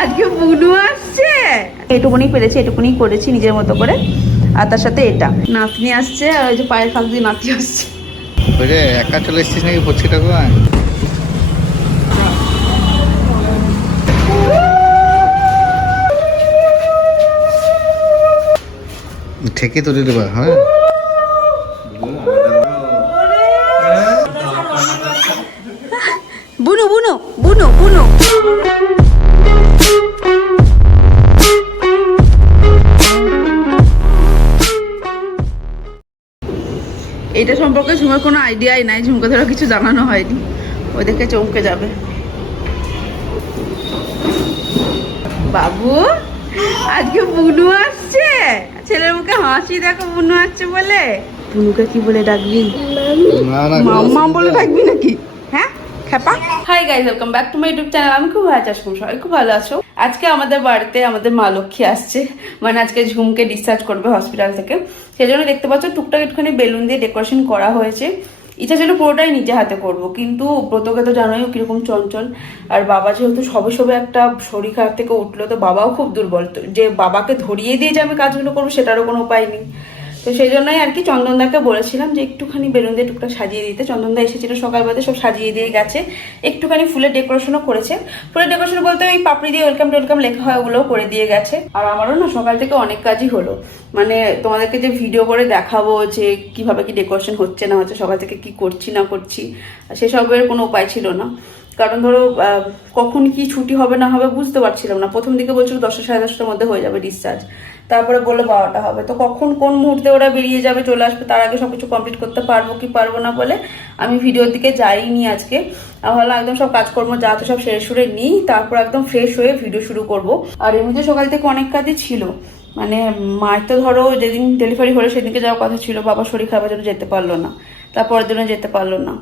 আজকে বুনু আসছে, এটুকুনি পেরেছি, এটুকুনি করেছি নিজের মতো করে। আর তার সাথে এটা নাতনি আসছে, আর ওই যে পায়ের ফাঁক দিয়ে নাতি আসছে। একা চলে এসছিস নাকি পড়ছিটা? ঠেকে তুলে দেবা। হ্যাঁ, বুনু বুনু বুনু বুনু। এটা সম্পর্কে ঝুমার কোনো আইডিয়াই নাই, ঝুমকে ধরো কিছু জানানো হয়নি, ওই দেখে চমকে যাবে। বাবু আজকে বুনু আসছে, ছেলের মুখে হাসি দেখো, বুনু আসছে বলে। বুনুকে কি বলে ডাকবি? মাম্মা বলে ডাকবি নাকি? হ্যাঁ খেপা। Hi guys, welcome back to my YouTube channel. আমি খুব ভালো আছি, সবাই খুব ভালো আছো। আজকে আমাদের বাড়িতে আমাদের মা লক্ষ্মী আসছে, মানে আজকে ঝুমকে ডিসচার্জ করবে হসপিটাল থেকে। সেই জন্য দেখতে পাচ্ছ টুকটাক একটুখানি বেলুন দিয়ে ডেকোরেশন করা হয়েছে। ইচ্ছা ছিল পুরোটাই নিজে হাতে করব, কিন্তু ব্রতকে তো জানোই কিরকম চঞ্চল, আর বাবা যেহেতু সবে সবে একটা শরীর খারাপ থেকে উঠলো, তো বাবাও খুব দুর্বল, তো যে বাবাকে ধরিয়ে দিয়ে যে আমি কাজগুলো করবো সেটারও কোনো উপায় নেই। তো সেই জন্যই আর কি চন্দনদাকে বলেছিলাম যে একটুখানি বেলুন দিয়ে টুকটাক সাজিয়ে দিতে। চন্দনদা এসেছিল সকালবেলা, সব সাজিয়ে দিয়ে গেছে, একটুখানি ফুলের ডেকোরেশনও করেছে। ফুলের ডেকোরেশন বলতে ওই পাপড়ি দিয়ে ওয়েলকাম টোয়েলকাম লেখা হয়, ওগুলোও করে দিয়ে গেছে। আর আমারও না সকাল থেকে অনেক কাজই হলো, মানে তোমাদেরকে যে ভিডিও করে দেখাবো যে কিভাবে কি ডেকোরেশন হচ্ছে না হচ্ছে, সকাল থেকে কি করছি না করছি, সেসবের কোনো উপায় ছিল না। কারণ ধরো কখন কি ছুটি হবে না হবে বুঝতে পারছিলাম না। প্রথম দিকে বলছিল 10টা সাড়ে 10টার মধ্যে হয়ে যাবে ডিসচার্জ, তারপরে বললো 12টা হবে। তো কখন কোন মুহূর্তে ওরা বেরিয়ে যাবে চলে আসবে, তার আগে সবকিছু কমপ্লিট করতে পারবো কি পারবো না বলে আমি ভিডিওর দিকে যাইনি আজকে। ভাবলাম একদম সব কাজকর্ম যা তো সব সেরে সুরে নিই, তারপর একদম ফ্রেশ হয়ে ভিডিও শুরু করব। আর এমনিতে সকাল থেকে অনেক কাজই ছিল, মানে মায়ের তো ধরো যেদিন ডেলিভারি হলো সেদিনকে যাওয়ার কথা ছিল, বাবা শরীর খারাপের জন্য যেতে পারলো না, তারপরের জন্য যেতে পারলো না।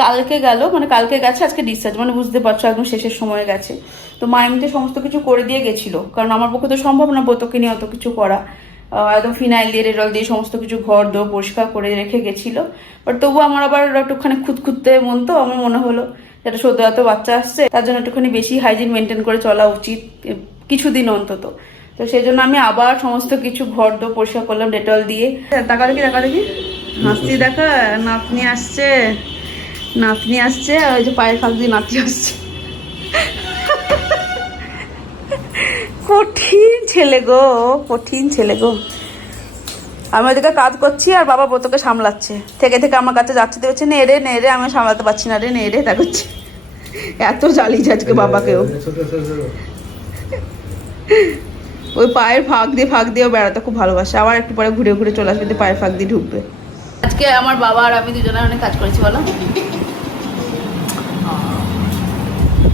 কালকে গেল, মানে কালকে গেছে, আজকে ডিসচার্জ, মানে বুঝতে পারছো একদম শেষের সময় গেছে। তো মা এমনিতে সমস্ত কিছু করে দিয়ে গেছিল, কারণ আমার পক্ষে তো সম্ভব না ব্রতকে নিয়ে অত কিছু করা। একদম ফিনাইল দিয়ে রেডল দিয়ে সমস্ত কিছু ঘর দোর পরিষ্কার করে রেখে গেছিল। বাট তবু আমার আবার একটুখানি খুঁতখুঁততে মন, তো আমার মনে হলো যেটা সদ্য এত বাচ্চা আসছে, তার জন্য একটুখানি বেশি হাইজিন মেনটেন করে চলা উচিত কিছুদিন অন্তত। তো সেই জন্য আমি আবার সমস্ত কিছু ঘর দোর পরিষ্কার করলাম ডেটল দিয়ে। টাকা দেখি হাসি দেখা, নাতনি আসছে, নাতনি আসছে, আর ওই যে পায়ের ফাঁক দিয়ে নাতি আসছে। কঠিন ছেলে গো, কঠিন ছেলে গো। আমি ওদিকে কাজ করছি আর বাবা ব্রতকে সামলাচ্ছে, থেকে থেকে আমার কাছে যাচ্ছে, দেখছে নে রে আমি সামলাতে পারছি না রে, নে রে তা করছে। এত জ্বালিয়েছে আজকে বাবাকেও। ওই পায়ের ফাঁক দিয়েও বেড়াতে খুব ভালোবাসে, আবার একটু পরে ঘুরে ঘুরে চলে আসবে, পায়ের ফাঁক দিয়ে ঢুকবে। আজকে আমার বাবা আর আমি দুজনে অনেক কাজ করেছি, বলো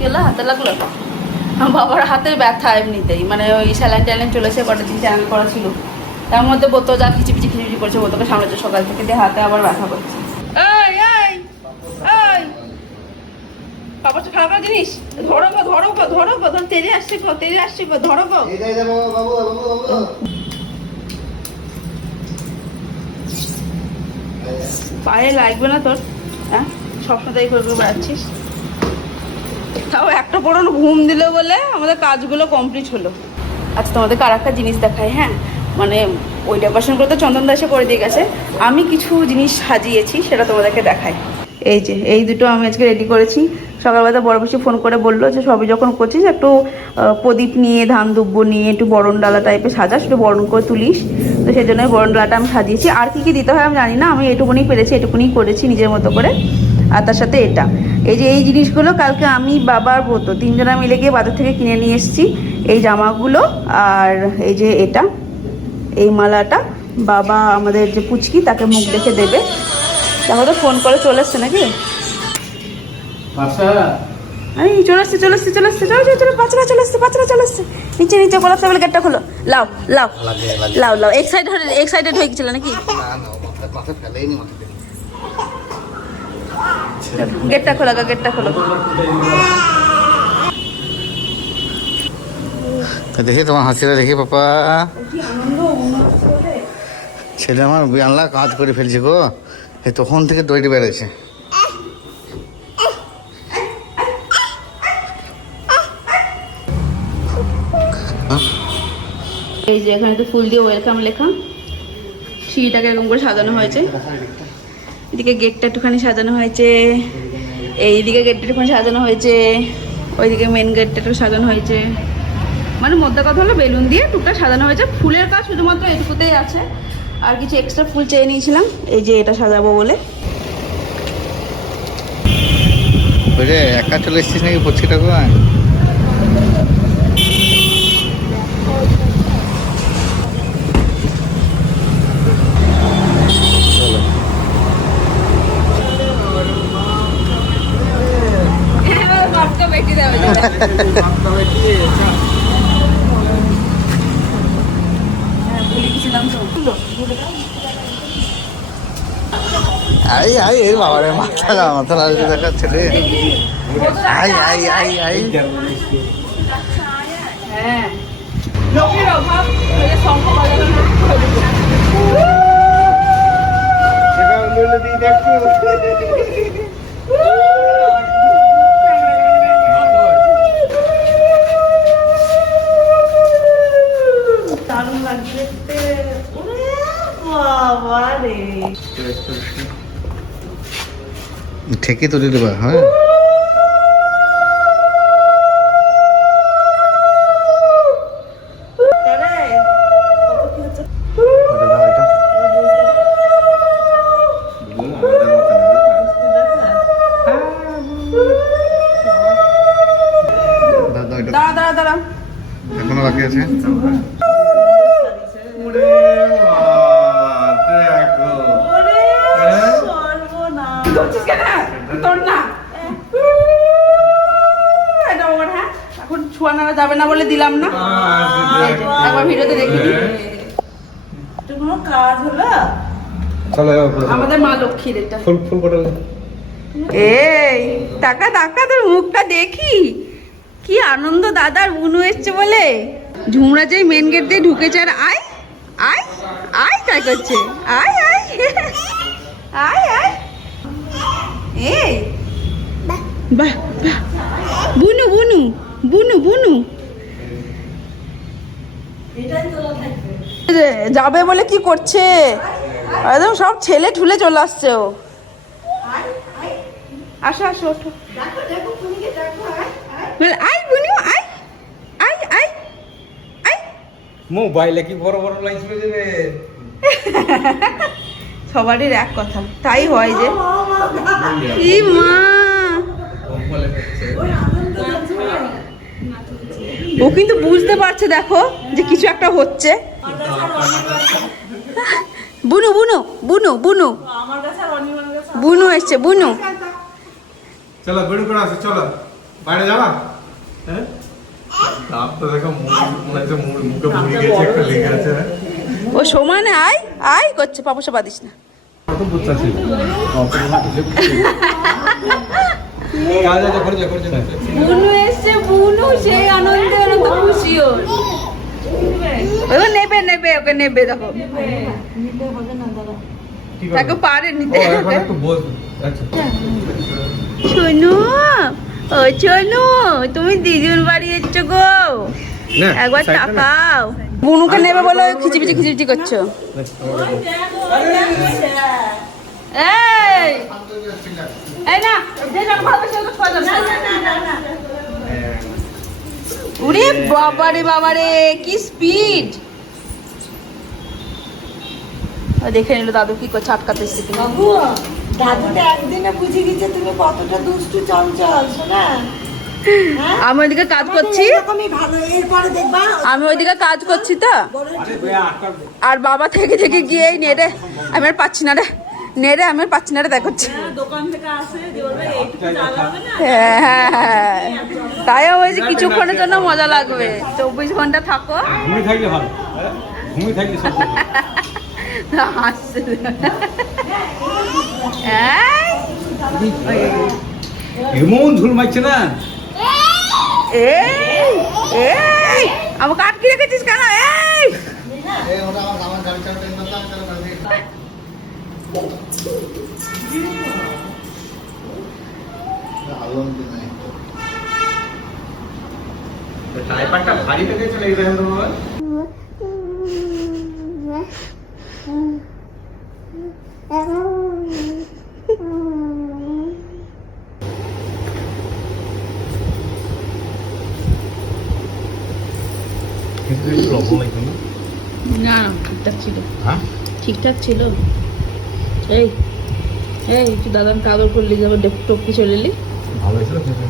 কেলা হাতে লাগলো। আমার বাবার হাতের ব্যথা এমনিতেই, মানে ওই স্যালাইন ট্যালাইন চলেছে, কটা দিন চ্যানেল করা ছিল, তার মধ্যে বোতল যা খিচিপিচি করছে, বোতলকে সামলাচ্ছে সকাল থেকে, দিয়ে হাতে আবার ব্যথা করছে। বাবা তো খারাপ জিনিস, ধরো গো ধরো গো ধরো গো, তেরে আসছে গো তেরে আসছে গো, ধরো গো। পায়ে লাগবে না তোর? হ্যাঁ সবসময় করে বেড়াচ্ছিস। তাও একটা বড় ঘুম দিল বলে আমাদের কাজগুলো কমপ্লিট হলো। আচ্ছা তোমাদেরকে আর একটা জিনিস দেখাই, হ্যাঁ মানে ওই ডেকোরেশন করে তো চন্দনদা এসে করে দিয়ে গেছে, আমি কিছু জিনিস সাজিয়েছি সেটা তোমাদেরকে দেখাই। এই যে এই দুটো আমি আজকে রেডি করেছি। সকালবেলা বড় বেশি ফোন করে বললো যে সবই যখন করছিস একটু প্রদীপ নিয়ে ধান দুব্য নিয়ে একটু বরণ ডালা টাইপের সাজাস, একটু বরণ করে তুলিস। তো সেই জন্য বরণ ডালাটা আমি সাজিয়েছি। আর কি কি দিতে হয় আমি জানি না, আমি এটুকুনি পেরেছি, এটুকুনি করেছি নিজের মতো করে। আর তার সাথে এটা, এই যে এই জিনিসগুলো কালকে আমি বাবার ব্রত তিনজনা মিলে গিয়ে বাজার থেকে কিনে নিয়ে এসেছি। এই জামাগুলো আর এই যে এটা, এই মালাটা বাবা আমাদের যে পুচকি তাকে মুখ দেখে দেবে। তাহলে ফোন করে চলে এসছে নাকি? এই চলে আসছে চলে আসছে চলে আসছে, চলো চলো চলো, বাচ্চারা চলে আসছে, বাচ্চারা চলে আসছে। নিচে নিচে গোলাপ সাবেল গেটটা খোলো, লাও লাও লাও লাও। এক সাইডে হয়ে গেছিল নাকি? গেটটা খোলা, গেটটা খোলো। দেখি তোমার হাসিটা দেখি পাপা, ছেলে আমার জানলা কাজ করে ফেলছে গো, তখন থেকে দৌড়ে বেড়েছে। এই যে এখানে তো ফুল দিয়ে ওয়েলকাম লেখা, সিঁড়িটাকে এরকম করে সাজানো হয়েছে, এদিকে গেটটা একটুখানি সাজানো হয়েছে, এইদিকে গেটটা একটুখানি সাজানো হয়েছে, ওইদিকে মেন গেটটা একটু সাজানো হয়েছে, মানে মধ্যে কথা হলো বেলুন দিয়ে টুকটা সাজানো হয়েছে। ফুলের কাজ শুধুমাত্র এটুকুতেই আছে, আর কিছু এক্সট্রা ফুল চেয়ে নিয়েছিলাম এই যে এটা সাজাবো বলে। ওই রে একা চলে এসেছিস নাকি পড়ছিটা কোথায়? আই আই এই বাবা রে মাথা লাগছে দেখাচ্ছে রে। আই আই আই আই হ্যাঁ লোকের অভাব শঙ্খ বাজানো দারুণ লাগছে দেখতে। বাবা রে ঠেকে তুলে দেবা। হ্যাঁ দাঁড়া দাঁড়া এখনো বাকি আছে। এখন ছোঁয়া নাড়া যাবে না বলে দিলাম না, একবার ভিডিওতে দেখি কোনো কাজ হলো আমাদের মা লক্ষ্মীর এটা। এই টাকা টাকা তোর মুখটা দেখি, কি আনন্দ দাদার বুনু এসছে বলে। ঝুমরা যেই মেন গেট দিয়ে ঢুকেছে আর আয় আয় আয় তাই করছে, আয় আয় আয় আয়। এই বাহ বাহ বুনু বুনু বুনু বুনু যাবে বলে কি করছে, একদম সব ছেলে ঠুলে চলে আসছে ও। আসো আসো ওঠো, আয় বুনু আয় আয় আয় আয়। মোবাইলে কি বড় বড় লাইট চলে যাবে। সবারই এক কথা, তাই হয় যে ই মা ও কিন্তু বুঝতে পারছে দেখো যে কিছু একটা হচ্ছে। বুনু বুনু বুনু বুনু বুনু এসছে বুনু। চলো বেড়ু করে আসো, চলো বাইরে যাবা। হ্যাঁ দাঁত তো দেখো মনে হচ্ছে মুখে মুড়ি গেছে, একটা লেগে আছে। ও সমানে আয় আয় করছে, পাপসা বাদিস না। কত বুঝতে ছিল কাজ আছে করে যা করছে না। বুনু এসছে বুনু, সেই আনন্দে আনন্দ খুশি ওর। ও নেবে নেবে ওকে নেবে দেখো, তাকে পারে নিতে। এখন একটু বস। আচ্ছা শোনো ও শোনো, তুমি দ্বিগুণ বাড়ি এসছো গো, একবার তাকাও। বুনুকে নেবে বলে খিচিবিচি খিচিবিচি করছো। এই এই না যে যখন ভালো সে তো খাওয়া যাবে না। ওরে বাবারে বাবারে কি স্পিড। দেখে নিল দাদু কি করছে, আটকাতে এসেছে। বাবু দাদুটা একদিনে বুঝে গেছে তুমি কতটা দুষ্টু চঞ্চল শোনা। আমি ওইদিকে কাজ করছি, এরকমই ভালো, এরপরে দেখবা আমি ওইদিকে কাজ করছি তো, আর বাবা থেকে থেকে গিয়েই নেড়ে আমি আর পাচ্ছি না রে, নেড়ে আমি আর পাচ্ছি না রে দেখাচ্ছি। হ্যাঁ হ্যাঁ হ্যাঁ, তাইও বলছি কিছুক্ষণের জন্য মজা লাগবে, 24 ঘন্টা থাকো। ঘুমিয়ে থাকলে ভালো, ঘুমিয়ে থাকলে হাসছে এমন ঝুল মারছে না। এই এই আমাকে আটকে রেখেছিস কেন? এই আলো ব্যাপারটা ভারী লেগেছে নাকি দেখেন তো বাবা? কিন্তু একটু লবণ লাগবে না? না না ঠিকঠাক ছিল, হ্যাঁ ঠিকঠাক ছিল। এই এই একটু দাদার কাদর করলি, যাবে টপকি চলে এলি। ভালো হয়েছিল খেতে।